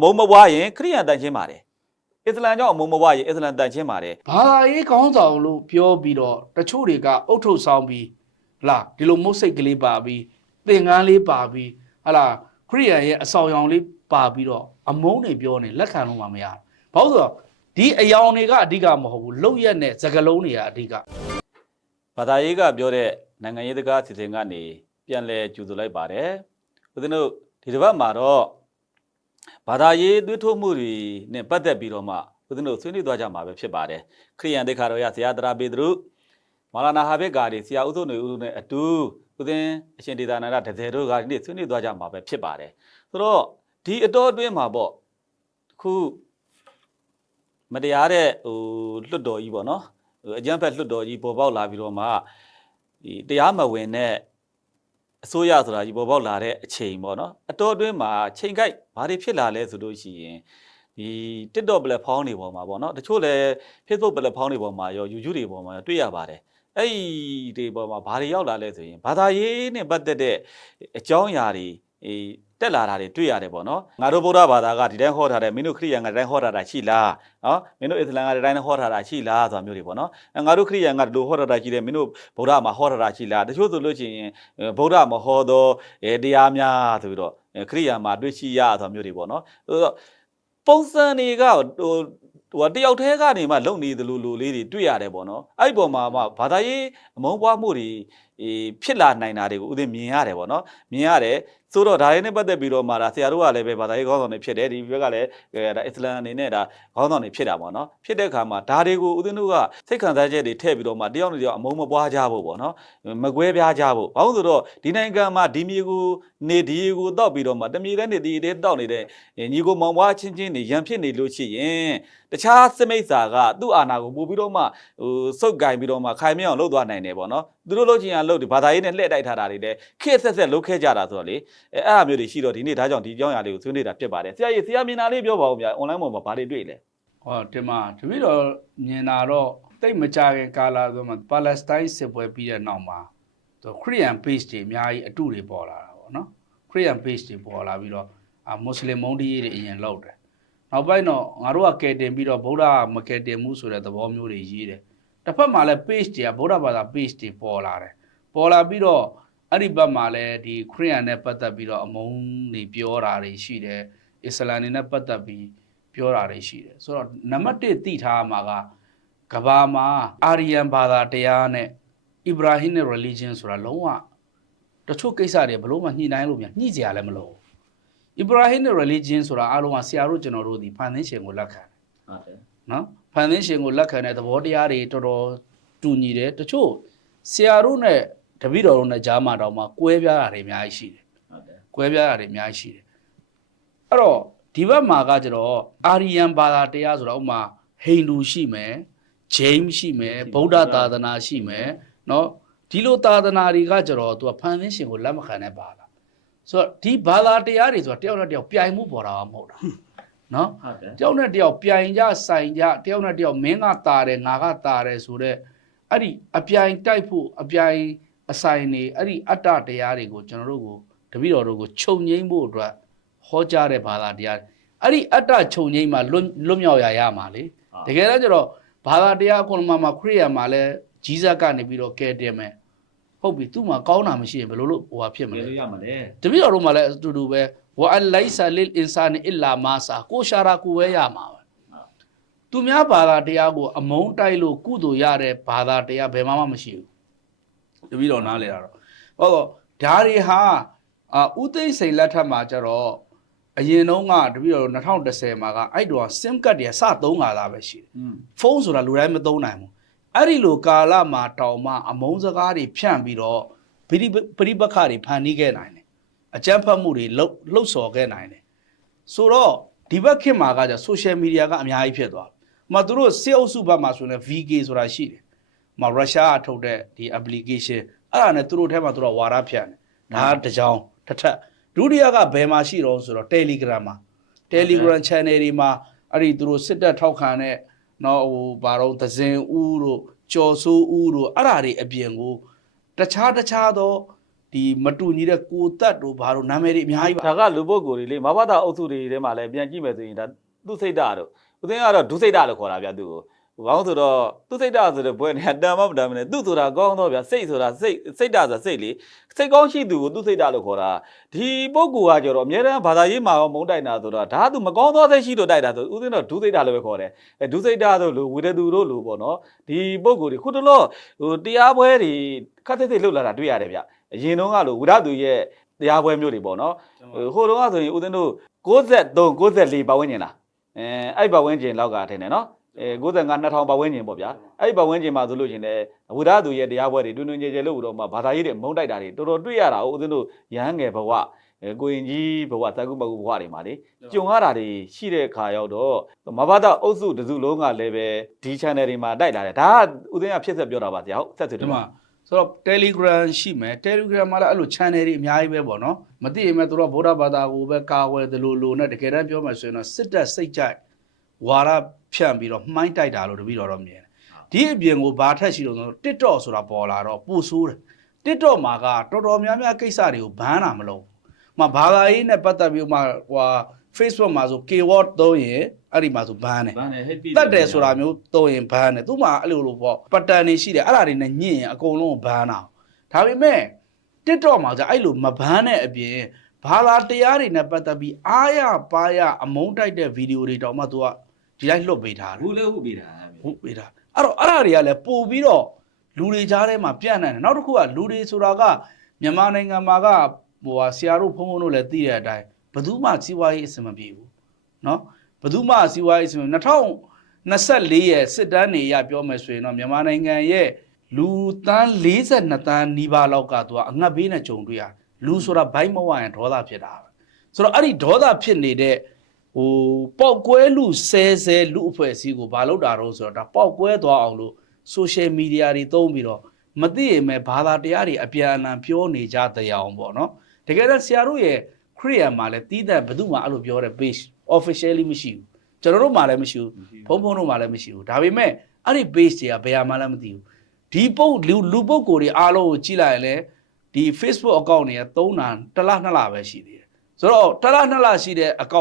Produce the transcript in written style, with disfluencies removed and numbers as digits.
မုံမဝါရင်ခရိယန်တန်ချင်းပါတယ်အစ္စလမ်ကြောင့်မုံမဝါရင်အစ္စလမ်တန်ချင်းပါတယ်ဘာရေးကောင်းဆောင်လို့ပြောပြီးတော့တချို့တွေကအုတ်ထုတ်ဆောင်ပြီးလာဒီလိုမုတ်စိတ်ကလေးပါပြီးသင်္ကန်းလေးပါပြီးဟာလာခရိယန်ရဲ့အဆောင်ရောင်လေးပါပြီးတော့အမုန်းတွေပြောနေလက်ခံလို့မှမရဘူးဘာလို့ဆိုတော့ဒီအယောင်တွေကအဓိကမဟုတ်ဘူးလုံရက်နဲ့စကလုံးတွေကအဓိကဘာသာရေးကပြောတဲ့နိုင်ငံရေးတကားစီစဉ်ကနေပြန်လဲကျူဆိုလိုက်ပါတယ်ဦးဇင်းတို့ဒီတစ်ပတ်မှာတော့ဘာသာရေးသွေးထိုးမှုတွေနဲ့ပတ်သက်ပြီးတော့မှဦးဇင်းတို့ဆွေးနွေးသွားကြမှာပဲဖြစ်ပါတယ်ခရိယန်တိခါတော်ရဆရာတရာပေတရုမာလာနာဟာဘက်ကာဒီဆရာဦးစိုးနေဦးနဲ့အတူဦးဇင်းအရှင်ဒေတာနာရတသေးတို့ကဒီနေ့ဆွေးနွေးသွားကြမှာပဲဖြစ်ပါတယ်ဆိုတော့ဒီအတော်အတွင်းမှာပေါ့ခုမတရားတဲ့လွတ်တော်ကြီးပေါ့နော်အကြမ်းဖက်လွတ်တော်ကြီးပေါ်ပေါက်လာပြီးတော့မှဒီတရားမဝင်တဲ့အစိုးရဆိုတာကြီးပေါ်ပေါက်လာတဲ့အချိန်ပေါ့နော်အတော်အတွင်းမှာချိန်ကိုက်ဘာတွေဖြစ်လာလဲဆိုလို့ရှိရင်ဒီ TikTok platform တွေပေါ်မှာပေါ့နော်တချို့လည်း Facebook platform တွေပေါ်မှာရော YouTube တွေပေါ်မှာတွေ့ရပါတယ်အဲ့ဒီပေါ်မှာဘာတွေရောက်လာလဲဆိုရင်ဘာသာရေးနဲ့ပတ်သက်တဲ့အကြောင်းအရာတွေတက်လာတာတွေတွေ့ရတယ်ပေါ့နော်ငါတို့ဗုဒ္ဓဘာသာကဒီတိုင်းဟောထားတယ်မင်းတို့ခရိယန်ကဒီတိုင်းဟောထားတာရှိလားနော်မင်းတို့အစ္စလမ်ကဒီတိုင်းဟောထားတာရှိလားဆိုတာမျိုးတွေပေါ့နော်ငါတို့ခရိယန်ကဒီလိုဟောထားတာရှိတယ်မင်းတို့ဗုဒ္ဓမှာဟောထားတာရှိလားတချို့ဆိုလို့ရှိရင်ဗုဒ္ဓမဟောသောတရားများဆိုပြီးတော့ခရိယန်မှာတွေ့ရှိရဆိုတာမျိုးတွေပေါ့နော်ဆိုတော့ပုံစံတွေကတယောက်တည်းကနေမှလုံနေသလိုလိုလေးတွေတွေ့ရတယ်ပေါ့နော်အဲ့ဒီပုံမှာဘာသာရေးအမုန်းပွားမှုတွေဖြစ်လာနိုင်တာတွေကိုဥသိမြင်ရတယ်ပေါ့နော်မြင်ရတယ်ဆိုတော့ဒါတွေနဲ့ပတ်သက်ပြီးတော့မှဒါဆရာတို့ကလည်းပဲဘာသာရေးခေါင်းဆောင်တွေဖြစ်တယ်ဒီဘက်ကလည်းဒါအစ္စလမ်အနေနဲ့ဒါခေါင်းဆောင်တွေဖြစ်တာပေါ့နော်ဖြစ်တဲ့အခါမှာဒါတွေကိုဥသိတို့ကစိတ်ခံစားချက်တွေထည့်ပြီးတော့မှတယောက်နဲ့တယောက်အမုန်းမပွားကြဖို့ပေါ့နော်မကွဲပြားကြဖို့ဘာလို့ဆိုတော့ဒီနိုင်ငံမှာဒီမြေကိုနေဒီကိုတောက်ပြီးတော့မှတမြေတဲ့နေဒီတဲ့တောက်နေတဲ့ညီကိုမောင်ပွားချင်းချင်းတွေရန်ဖြစ်နေလို့ရှိရင်တခြားစမိတ်စာကသူ့အာဏာကိုပို့ပြီးတော့မှစုပ်ကင်ပြီးတော့မှခိုင်မြဲအောင်လုပ်သွားနိုင်တယ်ပေါ့နော်သူတို့လုပ်ချင်ရလုပ်ဒီဘာသာရေးနဲ့လှည့်တိုက်ထားတာတွေလည်းခေတ်ဆက်ဆက်လုပ်ခဲ့ကြတာဆိုတော့လေအဲ့အမျိုးတွေရှိတော့ဒီနေ့ဒါကြောင့်ဒီကြောင်းရာလေးကိုဆွေးနွေးတာဖြစ်ပါတယ်ဆရာမြင်တာလေးပြောပါဦးဗျာ online ပေါ်မှာဘာတွေတွေ့လဲဟောဒီမှာတပည့်တော်မြင်တာတော့တိတ်မကြခင်ကာလာဆိုမှပါလက်စတိုင်းစစ်ပွဲပြီးတဲ့နောက်မှာခရီးယန် base တွေအများကြီးအတုတွေပေါ်လာတာပေါ့နော်ခရီးယန် base တွေပေါ်လာပြီးတော့မွတ်စလင်မုန်းတီးတွေအရင်လောက်တယ်နောက်ပိုင်းတော့ငါတို့ကကယ်တင်ပြီးတော့ဗုဒ္ဓမကယ်တင်မှုဆိုတဲ့သဘောမျိုးတွေရေးတယ်တစ်ဖက်မှာလည်း page တွေကဗုဒ္ဓဘာသာ page တွေပေါ်လာတယ်ပေါ်လာပြီးတော့အဲ့ဒီဘက်မှာလည်းဒီခရစ်ယာန်နဲ့ပတ်သက်ပြီးတော့အမုန်းတွေပြောတာတွေရှိတယ်အစ္စလာမ်တွေနဲ့ပတ်သက်ပြီးပြောတာတွေရှိတယ်ဆိုတော့နံပါတ်1သိထားမှာကဘာမှာအာရီယန်ဘာသာတရားနဲ့အစ္စရာဟိနဲ့ religion ဆိုတာလုံးဝတချို့ကိစ္စတွေဘလို့မှညှိနှိုင်းလို့မရညှိစရာလည်းမလိုအစ္စရာဟိနဲ့ religion ဆိုတာအားလုံးကဆရာတို့ကျွန်တော်တို့ဒီဖန်သင်းရှင်ကိုလက်ခံဟုတ်တယ်နော်ဖန်သင်းရှင်ကိုလက်ခံတဲ့သဘောတရားတွေတော်တော်တူညီတယ်တချို့ဆရာတို့နဲ့တပည့်တော်တို့နဲ့ကြားမှာတော့မှကွဲပြားတာတွေအများကြီးရှိတယ်ဟုတ်တယ်ကွဲပြားတာတွေအများကြီးရှိတယ်အဲ့တော့ဒီဘက်မှာကကျတော့အာရီယန်ဘာသာတရားဆိုတော့ဥမာဟိန္ဒူရှိမယ်ဂျိမ်းရှိမယ်ဗုဒ္ဓသာသနာရှိမယ်နော်ဒီလိုသာသနာတွေကကျတော့သူကဖန်ဆင်းရှင်ကိုလက်မခံတဲ့ဘာသာဆိုတော့ဒီဘာသာတရားတွေဆိုတာတယောက်နဲ့တယောက်ပြိုင်မှုပေါ်တာမဟုတ်တာနော်တယောက်နဲ့တယောက်ပြိုင်ကြဆိုင်ကြတယောက်နဲ့တယောက်မင်းကတာတယ်ငါကတာတယ်ဆိုတော့အဲ့ဒီအပြိုင်တိုက်ဖို့အပြိုင်အဆိုင်နေအဲ့ဒီအတ္တတရားတွေကိုကျွန်တော်တို့ကိုတပည့်တော်တို့ကိုခြုံငိမ့်ဖို့အတွက်ဟောကြားတဲ့ဘာသာတရားအဲ့ဒီအတ္တခြုံငိမ့်မှာလွတ်မြောက်ရမှာလေတကယ်တော့ကျတော့ဘာသာတရားကိုမှခရိယာမှာလဲဂျီးဇက်ကနေပြီးတော့ကဲတင်မယ်ဟုတ်ပြီသူ့မှာကောင်းတာမရှိရင်ဘယ်လိုလုပ်ဟိုဟာဖြစ်မလဲရမလဲတပည့်တော်တို့မှလည်းအတူတူပဲဝအလိုင်ဆာလစ်အင်ဆာနီအီလာမာဆာကိုရှာရာကိုပဲရမှာပဲသူများဘာသာတရားကိုအမုန်းတိုက်လို့ကုသိုလ်ရတဲ့ဘာသာတရားဘယ်မှမရှိဘူးတပည့်တော်နားလေတာတော့ဟောတော့ဓာရီဟာဥသိမ်းစိန်လက်ထက်မှာကျတော့အရင်တုန်းကတပည့်တော်2010မှာကအဲ့တော့ SIM card တွေစသုံးလာတာပဲရှိတယ်ဖုန်းဆိုတာလူတိုင်းမသုံးနိုင်ဘူးအဲ့ဒီလိုကာလမှာတောင်မှအမုန်းစကားတွေဖြန့်ပြီးတော့ပရိပက္ခတွေဖန်တီးခဲ့နိုင်တယ်အကြမ်းဖက်မှုတွေလှုပ်ဆော်ခဲ့နိုင်တယ်ဆိုတော့ဒီဘက်ခေတ်မှာကကျ social media ကအများကြီးဖြစ်သွားတယ်။မှသူတို့စေအုပ်စုဘက်မှာဆိုရင် VK ဆိုတာရှိတယ်။မှရုရှားကထုတ်တဲ့ဒီ application အဲ့ဒါနဲ့သူတို့ထဲမှာသူတို့ဝါဒဖြန့်တယ်။ဒါတစ်ကြောင်းတစ်ထပ်ဒုတိယကဘယ်မှာရှိတော့ဆိုတော့ Telegram မှာ Telegram channel တွေမှာအဲ့ဒီသူတို့စစ်တပ်ထောက်ခံတဲ့နော်ဟိုဘာတော့သဇင်ဦးတို့ကျော်စိုးဦးတို့အဲ့ဒါတွေအပြင်ကိုတခြားသော ဒီမတူညီတဲ့ကိုတက်တို့ဘာလို့နာမည်တွေအများကြီးပါ ဒါကလူပုဂ္ဂိုလ်တွေလေမဘာသာအုပ်စုတွေထဲမှာလည်းပြန်ကြည့်မယ်ဆိုရင်ဒါသူစိတ်ဓာတ်တို့ဦးသိန်းကတော့ဒုစိတ်ဓာတ်လို့ခေါ်တာဗျသူ့ကိုဘာလို့ဆိုတော့သူစိတ်ဓာတ်ဆိုတဲ့ဘွဲနဲ့တန်မမတန်မနဲ့သူ့ဆိုတာကောင်းတော့ဗျစိတ်ဆိုတာစိတ်ဓာတ်ဆိုတာစိတ်လေစိတ်ကောင်းရှိသူကိုသူစိတ်ဓာတ်လို့ခေါ်တာဒီပုဂ္ဂိုလ်ကကြတော့အများတန်းဘာသာရေးမှာမုန်းတိုက်တာဆိုတော့ဒါသူမကောင်းသောစိတ်ရှိလို့တိုက်တာဆိုဦးသိန်းတော့ဒုစိတ်ဓာတ်လို့ပဲခေါ်တယ်ဒုစိတ်ဓာတ်တို့လူဝေဒသူတို့လူပေါ့နော်ဒီပုဂ္ဂိုလ်တွေခုတလောတရားပွဲတွေခက်သိလှုပ်လာတာတွေ့ရတယ်ဗျအရင်တုန်းကလို့ဝိရသူရဲ့တရားပွဲမျိုးတွေပေါ့နော်ဟိုတုန်းကဆိုရင်ဦးသိန်းတို့63 94ပတ်ဝန်းကျင်လားအဲ့ပတ်ဝန်းကျင်လောက်ကထင်တယ်နော်95 2000ပတ်ဝန်းကျင်ပေါ့ဗျာအဲ့ပတ်ဝန်းကျင်မှာဆိုလို့ရှင်လည်းဝိရသူရဲ့တရားပွဲတွေတွင်တွင်ကြဲကြဲလို့တော့မှဘာသာရေးတွေမုန်းတိုက်တာတွေတော်တော်တွေ့ရတာဦးသိန်းတို့ရဟန်းငယ်ဘဝကိုရင်ကြီးဘဝသကုမကုဘဝတွေမှာလေကြုံရတာတွေရှိတဲ့ခါရောက်တော့မဘာသာအုပ်စုတစုလုံးကလည်းပဲဒီ channel တွေမှာတိုက်လာတယ်ဒါကဦးသိန်းကဖြစ်ဆက်ပြောတာပါဗျာဟုတ်ဆက်သွယ်တယ်မှာဆိုတော့ Telegram ရှိမယ် Telegram မှာလည်းအဲ့လို channel တွေအများကြီးပဲပေါ့နော်မသိရင်မဲ့သူတို့ဗုဒ္ဓဘာသာကိုပဲကာဝယ်တယ်လို့နဲ့တကယ်တမ်းပြောမှဆိုရင်တော့စစ်တပ်စိတ်ကြိုက်ဝါရဖြန့်ပြီးတော့မှိုင်းတိုက်တာလို့တပည့်တော်မြင်တယ်ဒီအပြင်ကိုဘာထက်ရှိလို့ဆိုတော့ TikTok ဆိုတာပေါ်လာတော့ပို့ဆိုးတယ် TikTok မှာကတော်တော်များများကိစ္စတွေကိုဘန်းတာမလုပ်မှဘာသာရေးနဲ့ပတ်သက်ပြီးမှဟို Facebook မှာဆို keyword သုံးရင်အဲ့ဒီမှာဆိုဘန်းတယ်တတ်တယ်ဆိုတာမျိုးသုံးရင်ဘန်းတယ်သူ့မှာအဲ့လိုပေါ့ပတ်တန်တွေရှိတယ်အဲ့ဒါတွေနဲ့ညှင့်ရင်အကုန်လုံးဘန်းတာဒါပေမဲ့ TikTok မှာじゃအဲ့လိုမဘန်းတဲ့အပြင်ဘာသာတရားတွေနဲ့ပတ်သက်ပြီးအားရပါရအမုန်းတိုက်တဲ့ဗီဒီယိုတွေတောင်မှသူကဒီတိုင်းလွတ်ပေးထားတယ်ဟုတ်လဲဟုတ်ပေးတာဟုတ်ပေးတာအဲ့တော့အဲ့ဒါတွေကလည်းပို့ပြီးတော့လူတွေကြားထဲမှာပြန့်နိုင်တယ်နောက်တစ်ခုကလူတွေဆိုတာကမြန်မာနိုင်ငံမှာကဟိုဟာဆရာတို့ဖုန်းဖုန်းတို့လည်းသိတဲ့အတိုင်းဘယ်သူမှစီးပွားရေးအဆင်မပြေဘူးเนาะဘယ်သူမှစီးပွားရေးအဆင်2024ရဲ့စစ်တမ်းတွေအရပြောမယ်ဆိုရင်တော့မြန်မာနိုင်ငံရဲ့လူတန်း42တန်းနီးပါးလောက်ကသူကအငတ်ဘေးနဲ့ကြုံတွေ့ရတယ်လူဆိုတာဘိုက်မဝရင်ဒေါသဖြစ်တာပဲဆိုတော့အဲ့ဒီဒေါသဖြစ်နေတဲ့ဟိုပောက်ကွဲလူဆဲလူအဖွဲ့အစည်းကိုဘာလုပ်တာတော့ဆိုတော့ဒါပောက်ကွဲသွားအောင်လို့ social media တွေသုံးပြီးတော့မသိရင်ပဲဘာသာတရားတွေအပြန်အလှန်ပြောနေကြတရားအောင်ပေါ့နော်တကယ်တော့ဆရာတို့ရဲ့ခရီးယန်မှာလည်းတီးတဲ့ဘယ်သူမှအဲ့လိုပြောတဲ့ page officially မရှိဘူးကျွန်တော်တို့မှလည်းမရှိဘူးဖုန်းတို့မှလည်းမရှိဘူးဒါပေမဲ့အဲ့ဒီ page တွေကဘယ်ဟာမှလည်းမသိဘူးဒီပုံလူပုဂ္ဂိုလ်တွေအားလုံးကိုကြည့်လိုက်ရင်လည်းဒီ Facebook account တွေက3လ2လပဲရှိသေးတယ်ဆိုတော့1လ2လရှိတဲ့ account